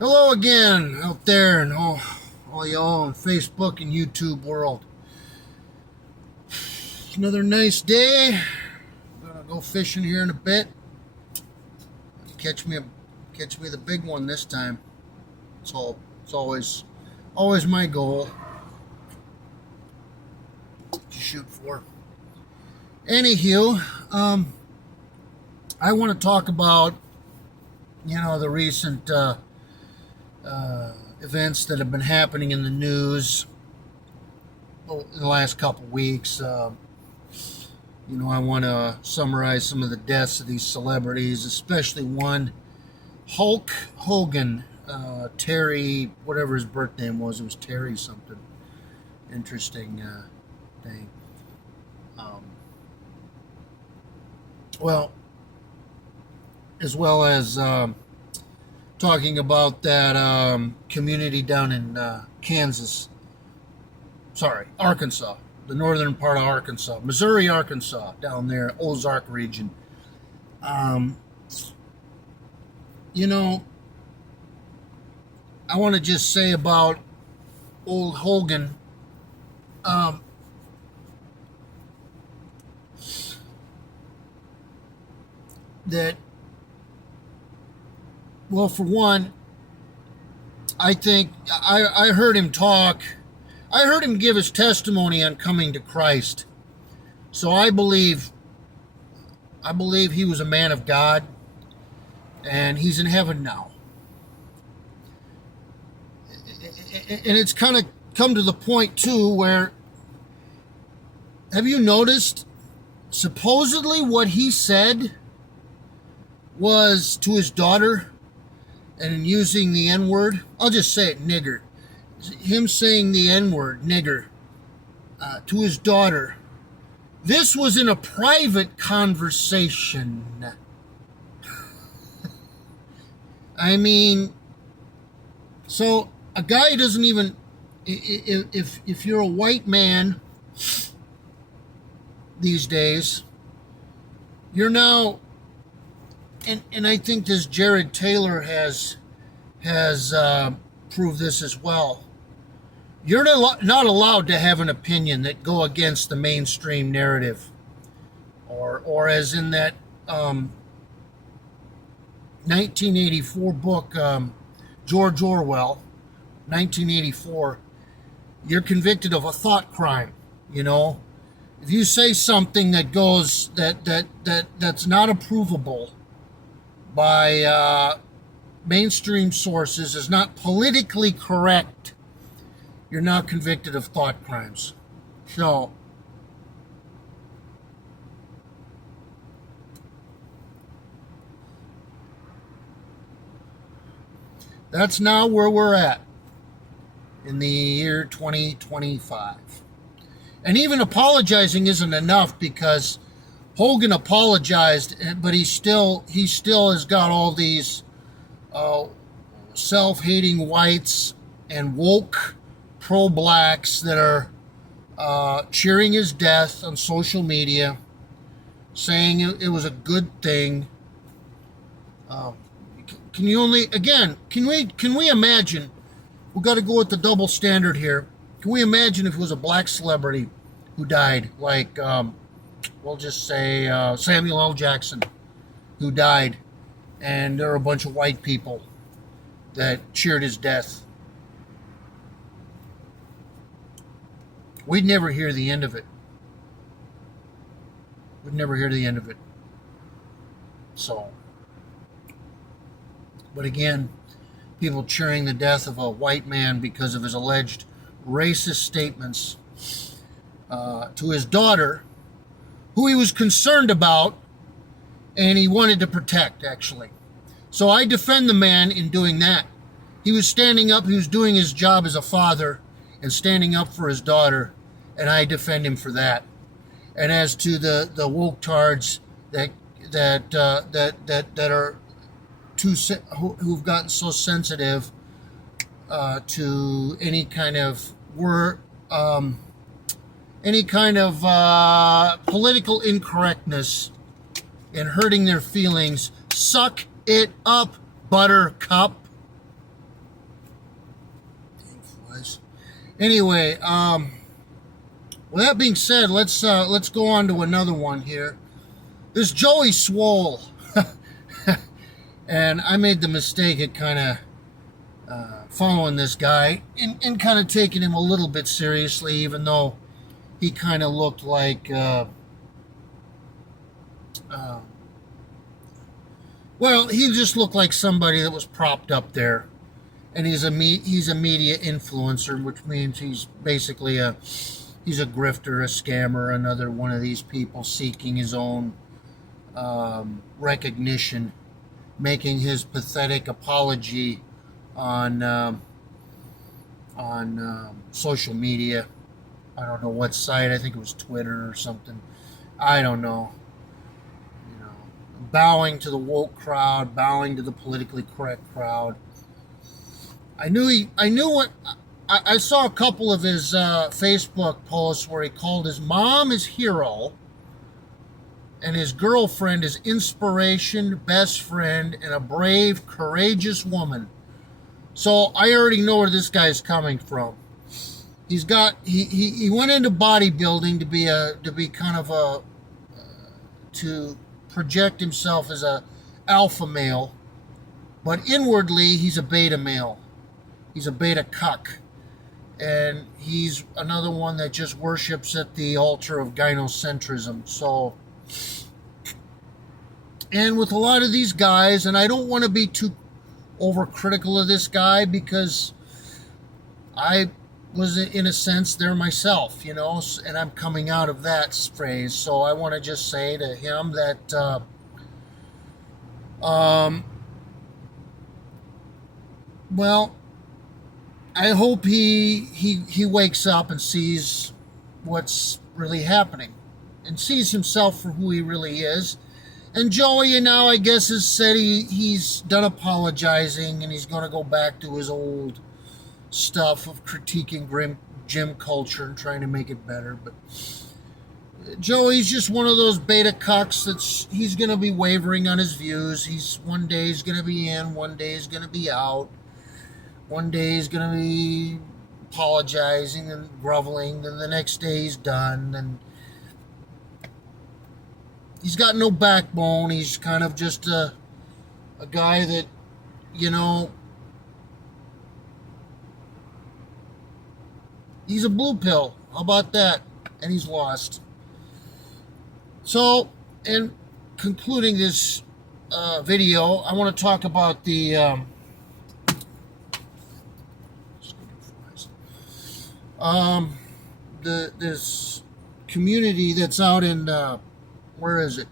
Hello again out there and all y'all on Facebook and YouTube world. Another nice day. I'm gonna go fishing here in a bit. Catch me the big one this time. It's always my goal to shoot for. Anywho, I want to talk about the recent events that have been happening in the news in the last couple weeks. I want to summarize some of the deaths of these celebrities, especially one, Hulk Hogan, Terry, whatever his birth name was. It was Terry something. Interesting thing. Um, well, as well as talking about that community down in Arkansas, the northern part of Arkansas, Missouri, Arkansas, down there, Ozark region. Um, you know, I want to just say about old Hogan. Um, that, well, for one, I think I heard him talk. I heard him give his testimony on coming to Christ. So I believe he was a man of God, and he's in heaven now. And it's kind of come to the point too where, have you noticed, supposedly what he said was to his daughter, and using the N-word, I'll just say it, nigger. Him saying the N-word, nigger, to his daughter. This was in a private conversation. I mean, so a guy doesn't even, if you're a white man these days, you're now, and I think this Jared Taylor has proved this as well. You're not allowed to have an opinion that go against the mainstream narrative, or as in that 1984 book, George Orwell, 1984. You're convicted of a thought crime. If you say something that goes that's not approvable by mainstream sources, is not politically correct, you're now convicted of thought crimes. So, that's now where we're at in the year 2025. And even apologizing isn't enough, because Hogan apologized, but he still has got all these self-hating whites and woke pro-blacks that are cheering his death on social media, saying it was a good thing. Can we imagine? We've got to go with the double standard here. Can we imagine if it was a black celebrity who died, like we'll just say Samuel L. Jackson, who died, and there are a bunch of white people that cheered his death? We'd never hear the end of it. We'd never hear the end of it. So, but again, people cheering the death of a white man because of his alleged racist statements to his daughter, who he was concerned about and he wanted to protect, actually. So I defend the man in doing that. He was standing up, he was doing his job as a father and standing up for his daughter, and I defend him for that. And as to the woke tards that are who've gotten so sensitive to any kind of political incorrectness and hurting their feelings, suck it up, buttercup. was. Anyway, with that being said, let's go on to another one here. This Joey Swoll, and I made the mistake of kind of following this guy and kind of taking him a little bit seriously, even though he kind of looked like, well, he just looked like somebody that was propped up there. And he's a media influencer, which means he's basically he's a grifter, a scammer, another one of these people seeking his own recognition, making his pathetic apology on social media. I don't know what site. I think it was Twitter or something. I don't know. You know, bowing to the woke crowd, bowing to the politically correct crowd. I saw a couple of his Facebook posts where he called his mom his hero and his girlfriend his inspiration, best friend, and a brave, courageous woman. So I already know where this guy's coming from. He went into bodybuilding to project himself as a alpha male, but inwardly he's a beta male. He's a beta cuck. And he's another one that just worships at the altar of gynocentrism. So, and with a lot of these guys, and I don't want to be too overcritical of this guy because I was, in a sense, there myself, you know, and I'm coming out of that phrase. So I want to just say to him that, well, I hope he wakes up and sees what's really happening and sees himself for who he really is. And Joey now, I guess, has said he's done apologizing and he's going to go back to his old stuff of critiquing gym culture and trying to make it better. But Joey's just one of those beta cucks he's going to be wavering on his views. One day he's going to be in, one day he's going to be out. One day he's going to be apologizing and groveling, then the next day he's done. And he's got no backbone. He's kind of just a guy that, you know, he's a blue pill. How about that? And he's lost. So, in concluding this video, I want to talk about this community that's out in where is it?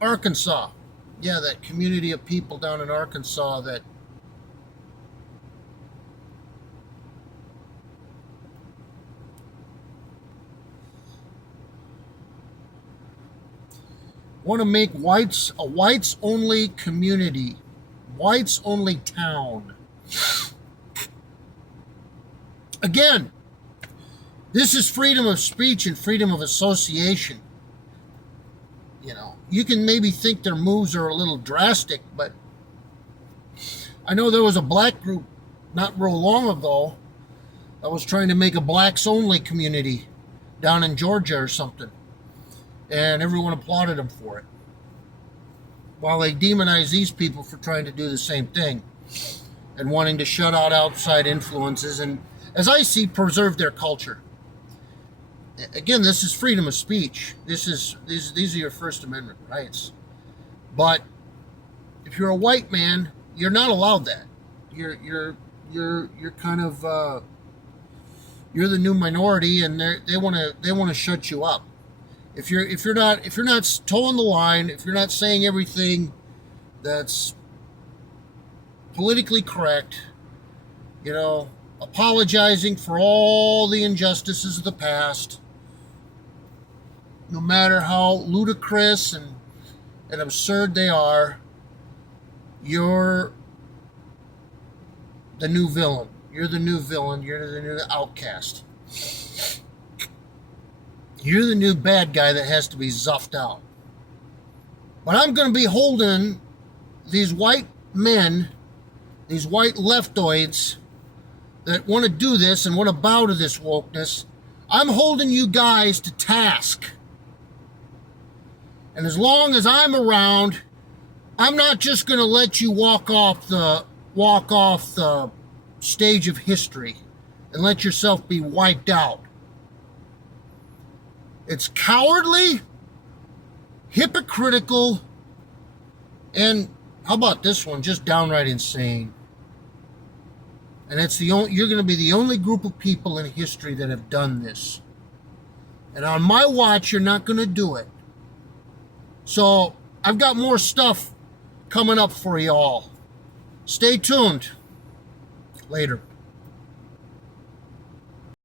Arkansas. Yeah, that community of people down in Arkansas that want to make whites a whites only community, whites only town. Again, this is freedom of speech and freedom of association. You know, you can maybe think their moves are a little drastic, but I know there was a black group not real long ago that was trying to make a blacks only community down in Georgia or something. And everyone applauded them for it. While they demonize these people for trying to do the same thing and wanting to shut out outside influences and, as I see, preserve their culture. Again, this is freedom of speech. These are your First Amendment rights. But if you're a white man, you're not allowed that. You're kind of you're the new minority, and they want to shut you up. If you're not towing the line, if you're not saying everything that's politically correct, you know, apologizing for all the injustices of the past, no matter how ludicrous and absurd they are, you're the new villain. You're the new villain. You're the new outcast. You're the new bad guy that has to be zuffed out. But I'm going to be holding these white men these white leftoids that want to do this and want to bow to this wokeness, I'm holding you guys to task. And as long as I'm around, I'm not just going to let you walk off the stage of history and let yourself be wiped out. It's cowardly, hypocritical, and how about this one? Just downright insane. And you're going to be the only group of people in history that have done this. And on my watch, you're not going to do it. So I've got more stuff coming up for y'all. Stay tuned. Later.